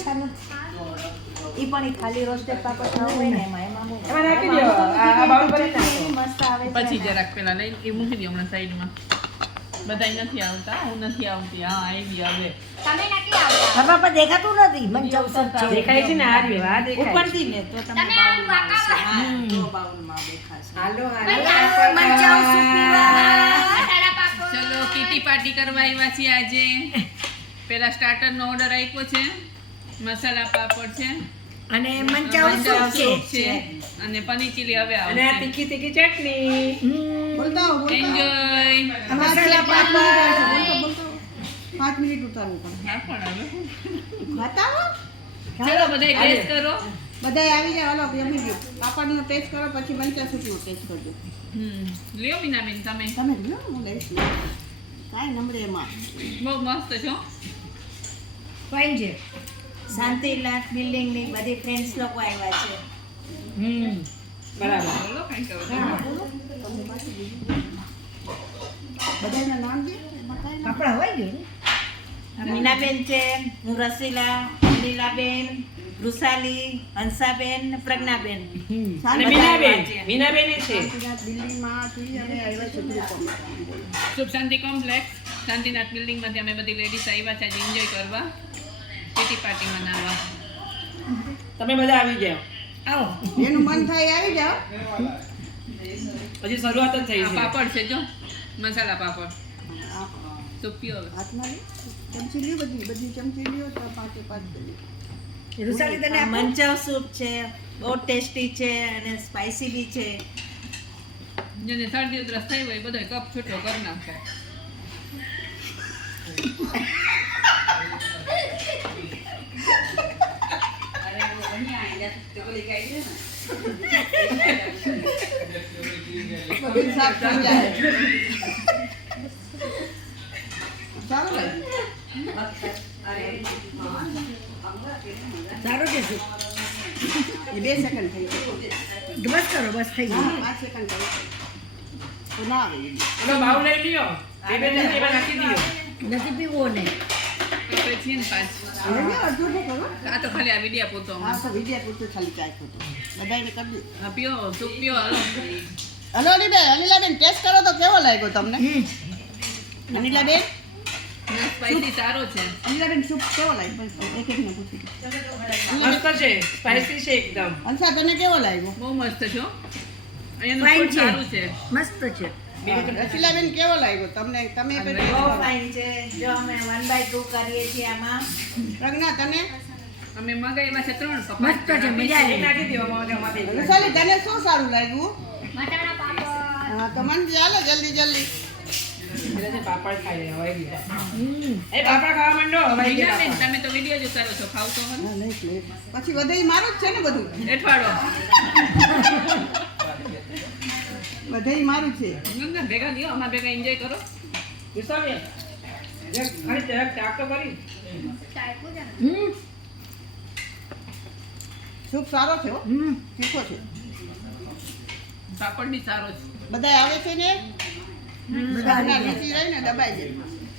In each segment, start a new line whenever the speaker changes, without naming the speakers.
ઓછા નથી ઈ પણ ઈ ખાલી રોસ્ટેડ પાપડ ન હોય ને એમાં
નાખી દો આ બાઉલ ભરી નાખો
મસ્ત આવે છે
પછી જરાક પેલા લઈ એ મૂકી દો હમણાં સાઈડમાં બધાય નથી આવતા હું નથી આવતી હા આવી હવે
તમે નથી આવતા
હવે પણ દેખાતું નથી મંચાવ સબ છે
દેખાય છે ને આ રહ્યો આ દેખાય
ઉપરથી ને તો તમે
તમે આમ વાકા
તો બાઉલમાં દેખાશે
હાલો
મંચાવ સૂપ પીવા
મસાલા પાપડ
ચલો કીટી પાર્ટી કરવા આવ્યા છીએ આજે પેલા સ્ટાર્ટરનો ઓર્ડર આપ્યો છે મસાલા પાપડ છે
અને મંચાવ
મંચાવ
સૂપ
સૂપ
છે
છે અને પનીર ચીલી હવે
અને આ
આવશે
તીખી તીખી ચટણી
એન્જોય
મસાલા પાપડ
5 મિનિટ ઉતારવું પડે
હા પણ હવે
બતાવો
ચલો બધાય ટેસ્ટ કરો
બધાય આવી જાવ હાલો જમી ગયો પાપડનો ટેસ્ટ કરો પછી મંચા સૂપનો ટેસ્ટ કરજો
લ્યો મીનાબેન તમે
તમે લ્યો હું લઈશ કાંઈ નમરે એમાં
બહુ મસ્ત છો
ફાઈન છે શાંતિલાલ બિલ્ડિંગ ની બધી ફ્રેન્ડ્સ લોકો આવ્યા છે
બરાબર
બોલો કંઈક હવે
બધાના નામ છે એમાં કાંઈ નામ
કપડા હોય ગયું મીનાબેન છે હું રસીલા અનિલાબેન રૂસાલી હંસાબેન પ્રજ્ઞાબેન
અને મીનાબેન છે
શાંતિનાથ બિલ્ડિંગમાં છીએ અમે આવ્યા છે ગ્રુપમાં
શુભ શાંતિ કોમ્પ્લેક્સ શાંતિનાથ બિલ્ડિંગમાંથી અમે બધી લેડીઝ આવ્યા છે આજે એન્જોય કરવા કીટી પાર્ટી મનાવવા
તમે બધા આવી જાઓ
આવો
એનું મન થાય આવી જાઓ
હજી શરૂઆત જ થઈ
આ
છે
પાપડ છે જો મસાલા પાપડ
આ
સૂપ પીઓ હવે
હાથમાં લે ચમચી લ્યો બધી ચમચી લ્યો તો 5 કરી
રૂસાલી તને મંચાવ સૂપ છે બહુ ટેસ્ટી છે અને સ્પાઈસી બી છે
જેને શરદી ઉધરસ થઈ હોય બધો કપ છૂટો કરી નાખો
બધી સાફ થઈ જાય ચાલો ભાઈ
સારું છે સૂપ
એ 2 સેકન્ડ થઈ જાય
બસ કરો બસ થઈ ગયું
5 સેકન્ડ થઈ તો ના આવે
એનો બાઉલ લઈ લ્યો બે એમાં નાખી દો
નથી પીવો ને
આપણે છીએ ને પાંચ
અડધું તો કરો
આ તો ખાલી આ વિડીયા પૂરતો
આ તો વિડિયા પૂરતું ખાલી ચાય ખોટો બધાને કરી દે
હા પીઓ સૂપ પીઓ હાલો
હલો અનિલાબેન ટેસ્ટ કરો તો કેવો લાગ્યો તમને અનિલાબેન
સ્પાઈસી સારો છે
અનિલાબેન સૂપ કેવો લાગ્યો એક એકને પૂછી
મસ્ત છે સ્પાઈસી છે એકદમ
અંશા તને કેવો લાગ્યો
બહુ મસ્ત છો અહીંયાનું
Fine
ફૂડ
છે.
સારું છે
મસ્ત છે
રસીલાબેન કેવો લાગ્યો તમને તમે
બહુ ફાઇન છે જો અમે 1/2 કરીએ છીએ આમાં
પ્રજ્ઞા તને
અમે મગાવ્યા છે 3 કપ
મસ્ત છે મજા
એ
આવી
નાખી દો મોઢામાંથી
રસાલી તને શું સારું લાગ્યું
મસાલા પાપડ
હા તો મન ચાલો જલ્દી જલ્દી
એટલે છે પાપડ ખાઈ લે હોય બીજા એ પાપડ ખાવા માંડો હવે
મીનાબેન, તમે તો વિડીયો જ ઉતારો છો ખાવ તો ખરું.
હા, લઈશ. પછી બધે મારું જ છે ને બધું
એઠવાડો
બધે મારું છે
ના, ભેગા લ્યો અમારા ભેગા એન્જોય કરો
વિશાબેન ખાલી જરાક ચાક તો કરી
ચાખ્યું છે ને?
સૂપ સારો છે હો તીખો છે
પાપડ બી સારો છે
બધા આવે છે ને બધા નીચી રહી ને દબાઈ જાય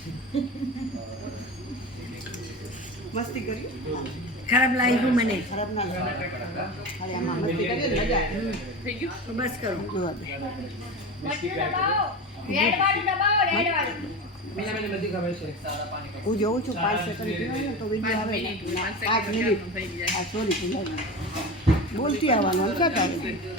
મસ્તી કરી
ખરાબ લાગ્યું મને
ખરાબ ના લાગે ખાલી આમાં મસ્તી કરીએ ને મજા આવે
થઈ ગયું
તો બસ કરો
જોવા દે.
બટનું દબાવો રેડ વાળું દબાવો રેડ વાળું
મીનાબેન બધી ખબર છે
હું જોઉં છું 5 સેકન્ડ થયો ને તો વિડીયો આવે 5 મિનિટ
થઈ જાય
આ સોરી બોલતી આવવાનું હલકા તારે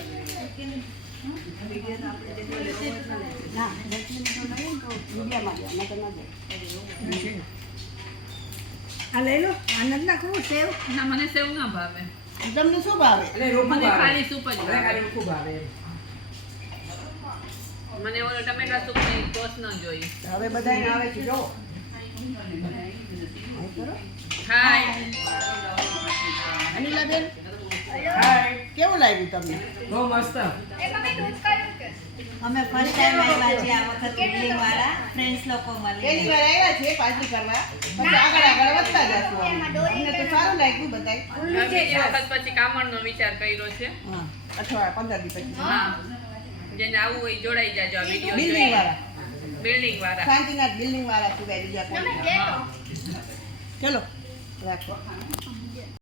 ના 10 મિનિટ તો લઈએ ને તો વિડીયોમાં જાય નકર ના જાય
આ લઈ લો આનંદ નાખવું સેવ
ના મને સેવ ના ભાવે
તમને શું ભાવે
એટલે રોકું
મને
ભાવે
ખાલી સૂપ જ
મને
ભાવે
ખાલી રોકું ભાવે
મને ઓલો ટમેટા સૂપ ની ટોસ ન જોઈ
હવે બધાને આવે છે જો કરો
હાય
અનિલાબેન
હાય
કેવું લાગ્યું તમને
બહુ મસ્ત
એ તમે દૂધ કર્યું કે
અમે ફર્સ્ટ ટાઈમ આવ્યા છીએ આ વખત બિલ્ડિંગ વાળા ફ્રેન્ડ્સ લોકો
પહેલી
મળીને
વાર આવ્યા છે પાર્ટી કરવા પછી આગળ વધતા જશું અમને તો સારું લાગ્યું બધાય
હવે એ વખત પછી કામણનો વિચાર કર્યો છે
હા અઠવાડિયા 15 દી પછી
હા જેને આવું હોય જોડાઈ જાજો આ વિડીયો
બિલ્ડિંગ વાળા
બિલ્ડિંગ વાળા
શાંતિનાથ બિલ્ડિંગ વાળા સિવાય બીજા
તમે
કોઈ
દેખો
ચલો
રાખો